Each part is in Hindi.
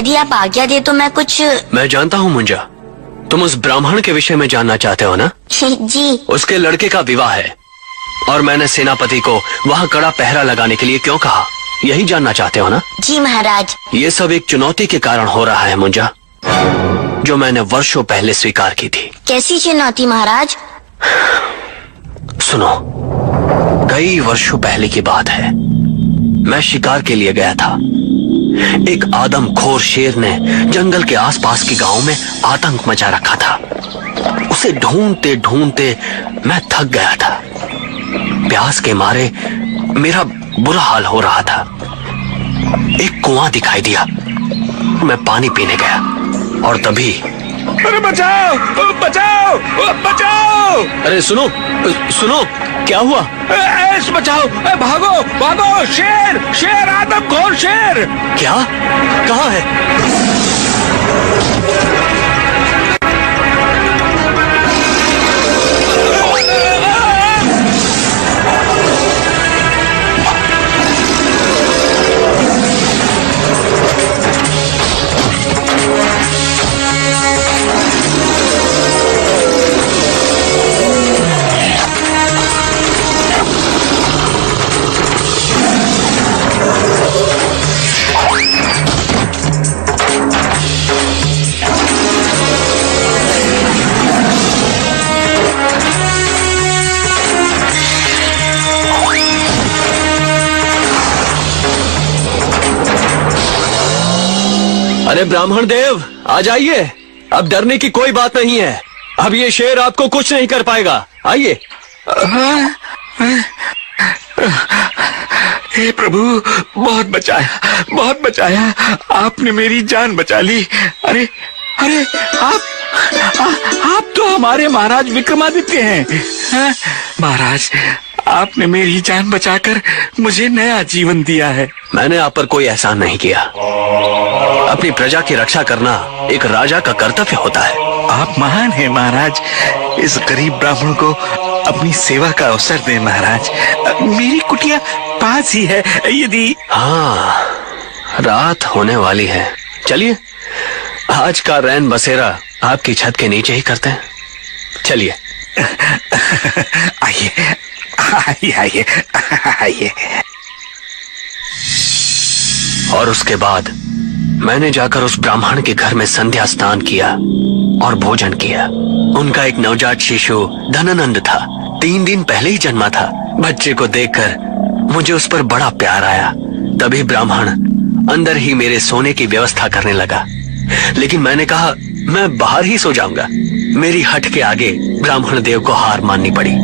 यदि आप आज्ञा दे तो मैं कुछ। मैं जानता हूँ मुंजा, तुम उस ब्राह्मण के विषय में जानना चाहते हो ना? जी। उसके लड़के का विवाह है और मैंने सेनापति को वहाँ कड़ा पहरा लगाने के लिए क्यों कहा, यही जानना चाहते हो ना? जी महाराज। ये सब एक चुनौती के कारण हो रहा है मुंजा, जो मैंने वर्षों पहले स्वीकार की थी। कैसी चुनौती महाराज? सुनो, कई वर्षों पहले की बात है। मैं शिकार के लिए गया था। एक आदमखोर शेर ने जंगल के आसपास के गांव में आतंक मचा रखा था। उसे ढूंढते ढूंढते मैं थक गया था। प्यास के मारे मेरा बुरा हाल हो रहा था। एक कुआं दिखाई दिया। मैं पानी पीने गया और तभी, अरे बचाओ बचाओ बचाओ! अरे सुनो सुनो, क्या हुआ? बचाओ! भागो भागो! शेर शेर, आदमखोर शेर! क्या? कहाँ है? अरे ब्राह्मण देव, आ जाइए। अब डरने की कोई बात नहीं है। अब ये शेर आपको कुछ नहीं कर पाएगा। आइए। हे प्रभु, बहुत बचाया। आपने मेरी जान बचा ली। अरे अरे, आप तो हमारे महाराज विक्रमादित्य हैं। महाराज, आपने मेरी जान बचाकर मुझे नया जीवन दिया है। मैंने आप पर कोई एहसान नहीं किया। अपनी प्रजा की रक्षा करना एक राजा का कर्तव्य होता है। आप महान हैं महाराज। इस गरीब ब्राह्मण को अपनी सेवा का अवसर दें महाराज। मेरी कुटिया पास ही है। यदि हाँ, रात होने वाली है। चलिए, आज का रैन बसेरा आपकी छत के नीचे ही करते हैं। चलिए। आइए आइए आइए आइए। और उसके बाद मैंने जाकर उस ब्राह्मण के घर में संध्या स्नान किया और भोजन किया। उनका एक नवजात शिशु धनानंद था। 3 दिन पहले ही जन्मा था। बच्चे को देखकर मुझे उस पर बड़ा प्यार आया। तभी ब्राह्मण अंदर ही मेरे सोने की व्यवस्था करने लगा, लेकिन मैंने कहा मैं बाहर ही सो जाऊंगा। मेरी हट के आगे ब्राह्मण देव को हार माननी पड़ी।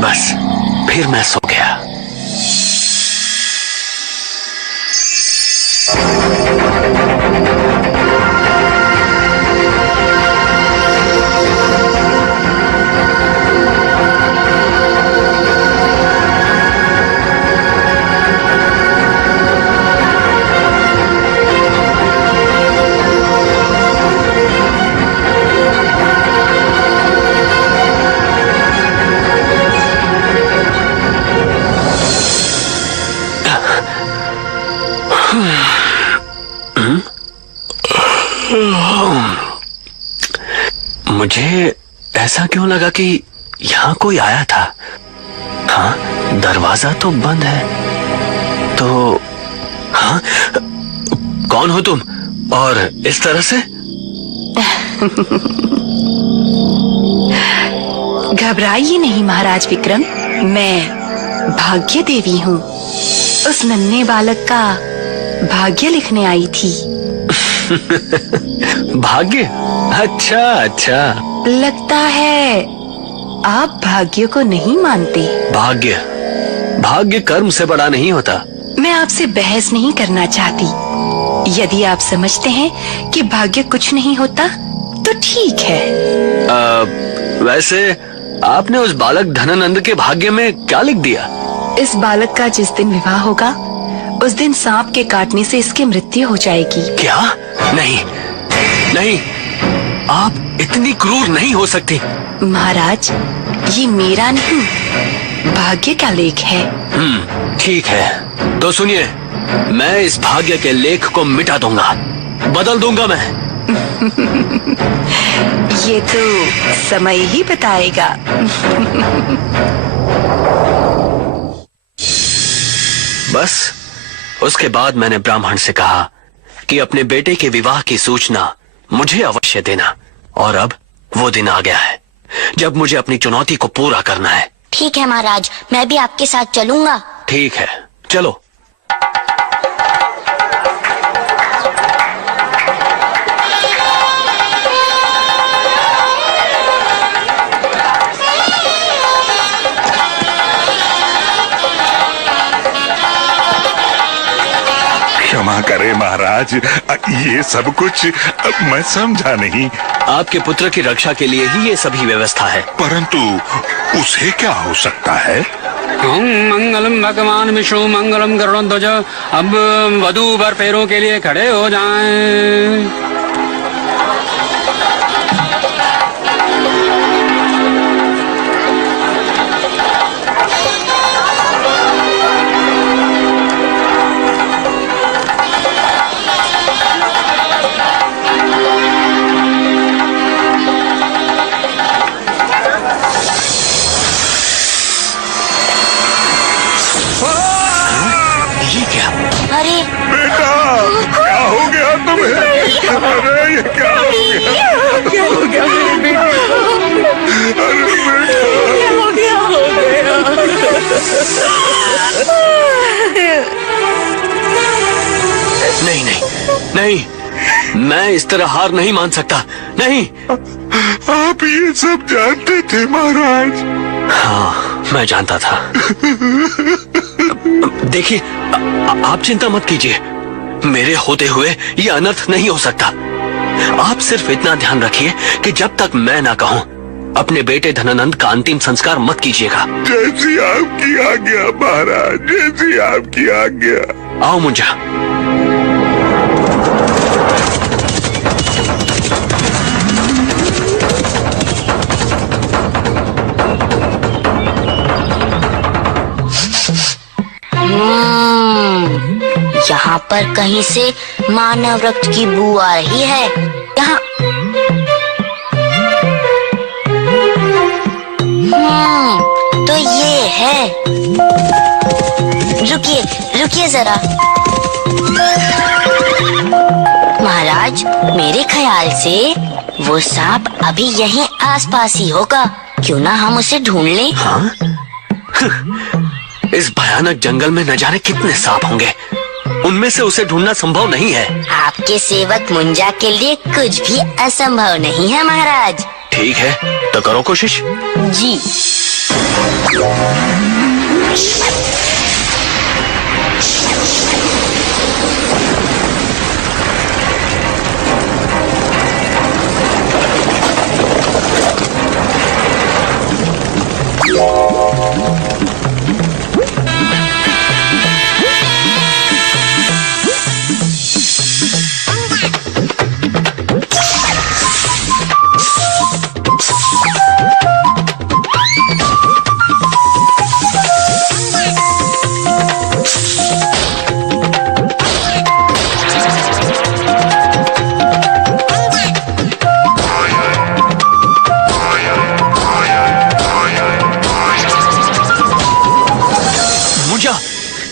बस फिर मैं सो गया। मुझे ऐसा क्यों लगा कि यहाँ कोई आया था। हाँ, दरवाजा तो बंद है। तो हाँ, कौन हो तुम और इस तरह से? घबराइए नहीं महाराज विक्रम, मैं भाग्य देवी हूँ। उस नन्हे बालक का भाग्य लिखने आई थी। भाग्य? अच्छा अच्छा। लगता है आप भाग्य को नहीं मानते। भाग्य कर्म से बड़ा नहीं होता। मैं आपसे बहस नहीं करना चाहती। यदि आप समझते हैं कि भाग्य कुछ नहीं होता तो ठीक है। वैसे आपने उस बालक धनानंद के भाग्य में क्या लिख दिया? इस बालक का जिस दिन विवाह होगा उस दिन सांप के काटने से इसकी मृत्यु हो जाएगी। क्या? नहीं नहीं, आप इतनी क्रूर नहीं हो सकती। महाराज, ये मेरा नहीं भाग्य का लेख है। ठीक है, तो सुनिए, मैं इस भाग्य के लेख को मिटा दूंगा, बदल दूंगा मैं। ये तो समय ही बताएगा। बस उसके बाद मैंने ब्राह्मण से कहा कि अपने बेटे के विवाह की सूचना मुझे अवश्य देना। और अब वो दिन आ गया है जब मुझे अपनी चुनौती को पूरा करना है। ठीक है महाराज, मैं भी आपके साथ चलूंगा। ठीक है, चलो। क्षमा करें महाराज, ये सब कुछ मैं समझा नहीं। आपके पुत्र की रक्षा के लिए ही ये सभी व्यवस्था है। परंतु उसे क्या हो सकता है? ओम मंगलम भगवान विष्णु मंगलम गरुड़ध्वज। अब वधू वर पैरों के लिए खड़े हो जाएं। ये क्या? अरे बेटा, क्या हो गया तुम्हें? अरे ये क्या हो गया? क्या हो गया मेरे बेटे? अरे बेटा, नहीं नहीं नहीं, मैं इस तरह हार नहीं मान सकता। नहीं। आप ये सब जानते थे महाराज? हाँ, मैं जानता था। देखिए, आप चिंता मत कीजिए, मेरे होते हुए ये अनर्थ नहीं हो सकता। आप सिर्फ इतना ध्यान रखिए कि जब तक मैं ना कहूं, अपने बेटे धनानंद का अंतिम संस्कार मत कीजिएगा। जैसी आपकी आज्ञा महाराज, जैसी आपकी आज्ञा। आओ मुंजा। यहाँ पर कहीं से मानव रक्त की बू आ रही है। यहाँ तो ये है। रुकिए रुकिए जरा। महाराज, मेरे ख्याल से वो सांप अभी यहीं आसपास ही होगा। क्यों ना हम उसे ढूंढ लें? हाँ? इस भयानक जंगल में न जाने कितने सांप होंगे, उनमें से उसे ढूंढना संभव नहीं है। आपके सेवक मुंजा के लिए कुछ भी असंभव नहीं है महाराज। ठीक है, तो करो कोशिश। जी।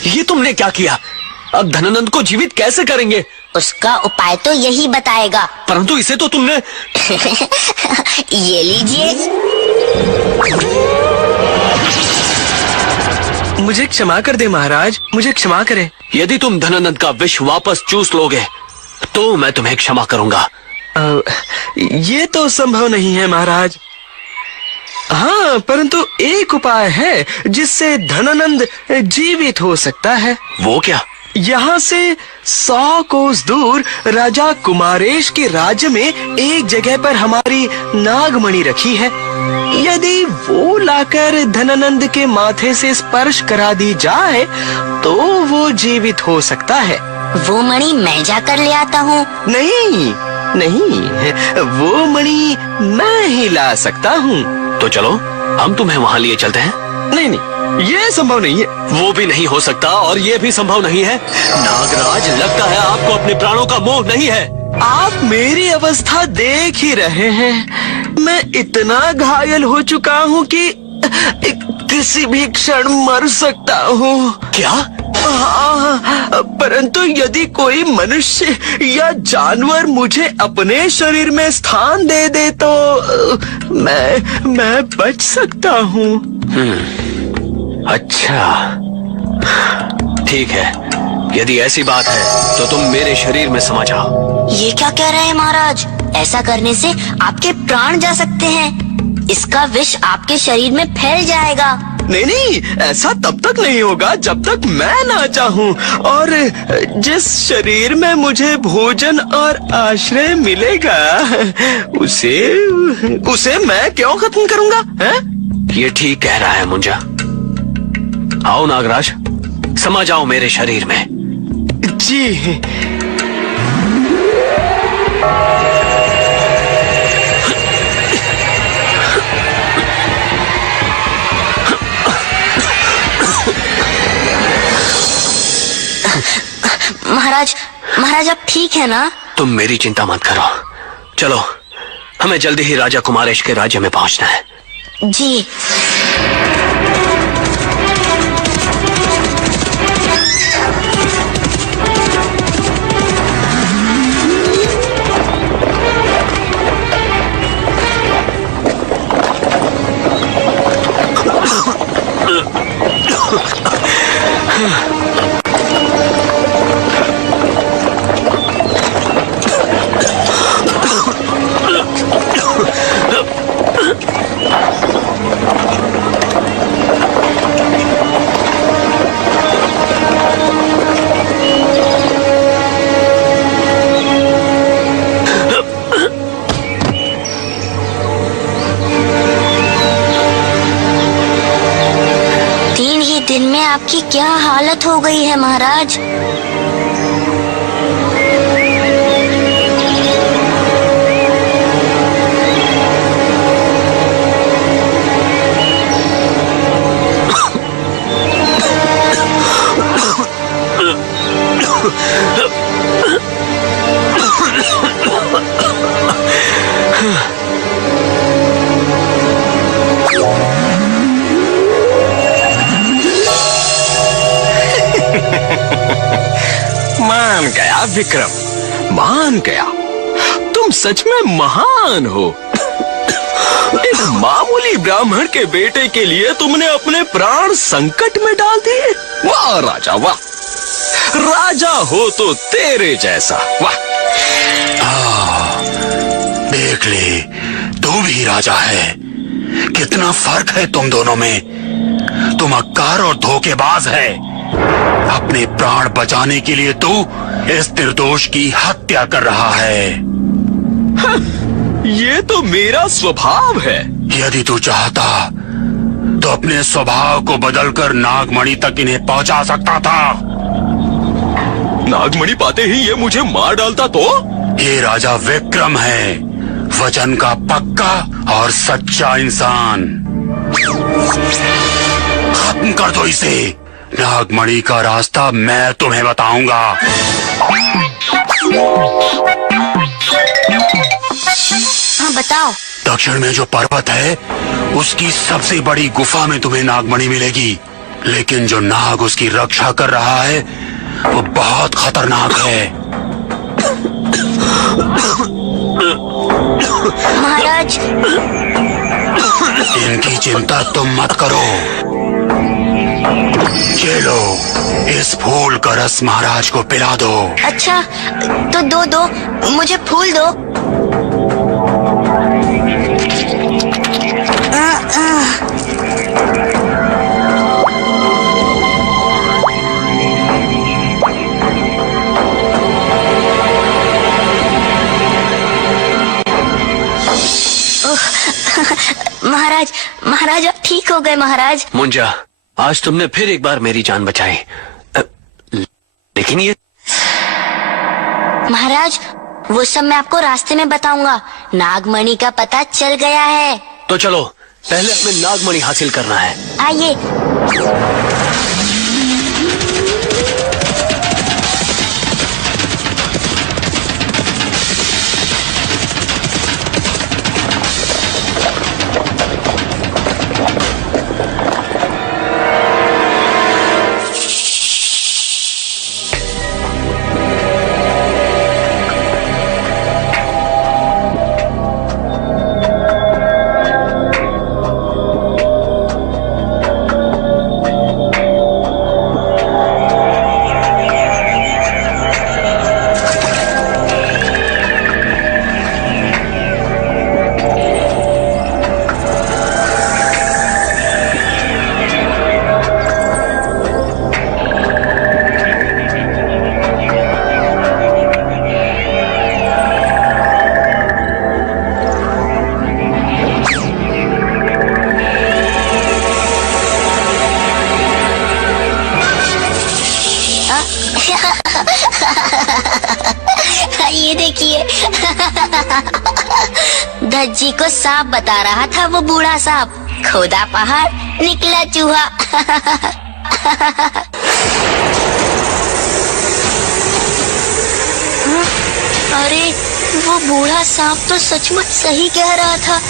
ये तुमने क्या किया? अब धनानंद को जीवित कैसे करेंगे? उसका उपाय तो यही बताएगा। परंतु इसे तो तुमने ये लीजिए। मुझे क्षमा कर दे महाराज, मुझे क्षमा करें। यदि तुम धनानंद का विष वापस चूस लोगे तो मैं तुम्हें क्षमा करूंगा। ये तो संभव नहीं है महाराज। हाँ, परंतु एक उपाय है जिससे धनानंद जीवित हो सकता है। वो क्या? यहाँ से 100 कोस दूर राजा कुमारेश के राज्य में एक जगह पर हमारी नागमणि रखी है। यदि वो लाकर धनानंद के माथे से स्पर्श करा दी जाए तो वो जीवित हो सकता है। वो मणि मैं जाकर ले आता हूँ। नहीं नहीं, वो मणि मैं ही ला सकता हूँ। तो चलो, हम तुम्हें वहाँ लिए चलते हैं। नहीं नहीं, ये संभव नहीं है। वो भी नहीं हो सकता और ये भी संभव नहीं है। नागराज, लगता है आपको अपने प्राणों का मोह नहीं है। आप मेरी अवस्था देख ही रहे हैं। मैं इतना घायल हो चुका हूँ कि किसी भी क्षण मर सकता हूँ। क्या? हाँ, परंतु यदि कोई मनुष्य या जानवर मुझे अपने शरीर में स्थान दे दे तो मैं बच सकता हूँ। अच्छा, ठीक है। यदि ऐसी बात है तो तुम मेरे शरीर में समा जाओ। ये क्या कह रहे हैं महाराज? ऐसा करने से आपके प्राण जा सकते हैं। इसका विष आपके शरीर में फैल जाएगा। नहीं, ऐसा तब तक नहीं होगा जब तक मैं ना चाहूँ। और जिस शरीर में मुझे भोजन और आश्रय मिलेगा उसे मैं क्यों खत्म करूँगा? हैं? ये ठीक कह रहा है मुंजा। आओ नागराज, समा जाओ मेरे शरीर में। जी। महाराज आप ठीक है ना? तुम मेरी चिंता मत करो। चलो, हमें जल्दी ही राजा कुमारेश के राज्य में पहुंचना है। जी। दिन में आपकी क्या हालत हो गई है महाराज? मान गया विक्रम, मान गया। तुम सच में महान हो। एक मामूली ब्राह्मण के बेटे के लिए तुमने अपने प्राण संकट में डाल दिए। वाह राजा वाह, राजा हो तो तेरे जैसा। वाह। देख ले, तू भी राजा है। कितना फर्क है तुम दोनों में। तुम अक्कार और धोखेबाज है। अपने प्राण बचाने के लिए तू इस निर्दोष की हत्या कर रहा है। ये तो मेरा स्वभाव है। यदि तू चाहता तो अपने स्वभाव को बदलकर नागमणि तक इन्हें पहुंचा सकता था। नागमणि पाते ही ये मुझे मार डालता तो? ये राजा विक्रम है, वचन का पक्का और सच्चा इंसान। खत्म कर दो इसे। नागमणि का रास्ता मैं तुम्हें बताऊंगा। हाँ बताओ। दक्षिण में जो पर्वत है उसकी सबसे बड़ी गुफा में तुम्हें नागमणि मिलेगी। लेकिन जो नाग उसकी रक्षा कर रहा है वो बहुत खतरनाक है। महाराज, इनकी चिंता तुम मत करो। चलो, इस फूल का रस महाराज को पिला दो। अच्छा, तो दो मुझे फूल दो। महाराज आप ठीक हो गए महाराज। मुंजा, आज तुमने फिर एक बार मेरी जान बचाई। लेकिन ये महाराज, वो सब मैं आपको रास्ते में बताऊंगा। नागमणि का पता चल गया है। तो चलो, पहले हमें नागमणि हासिल करना है। आइए। ये देखिए धज्जी को सांप बता रहा था वो बूढ़ा सांप। खोदा पहाड़ निकला चूहा। अरे वो बूढ़ा सांप तो सचमुच सही कह रहा था।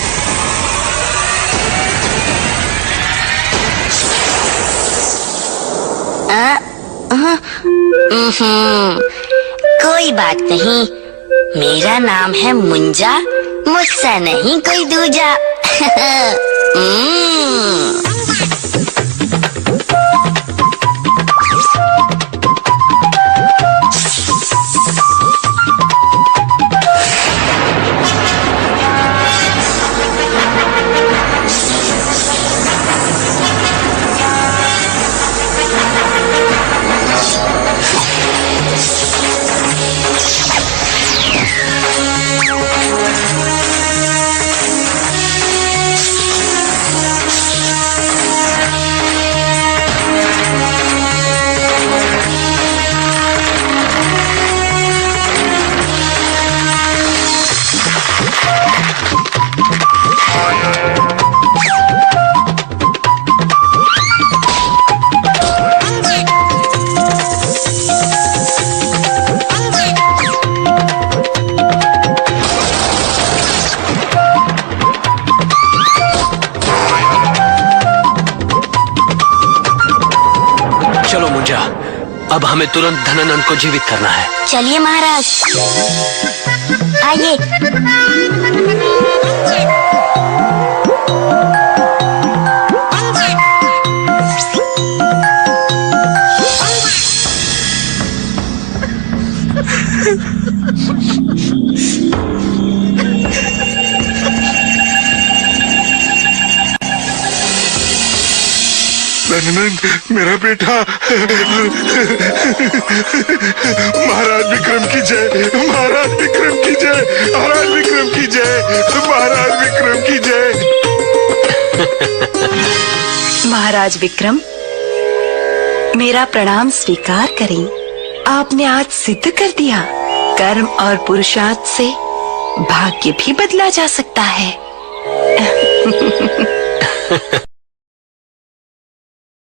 कोई बात नहीं, मेरा नाम है मुंजा, मुझसे नहीं कोई दूजा। चलो मुंजा, अब हमें तुरंत धनानंद को जीवित करना है। चलिए महाराज, आइए। धनानंद मेरा बेटा। महाराज विक्रम की जय, महाराज विक्रम की जय, महाराज विक्रम की जय, महाराज विक्रम की जय। महाराज विक्रम, मेरा प्रणाम स्वीकार करें। आपने आज सिद्ध कर दिया, कर्म और पुरुषार्थ से भाग्य भी बदला जा सकता है।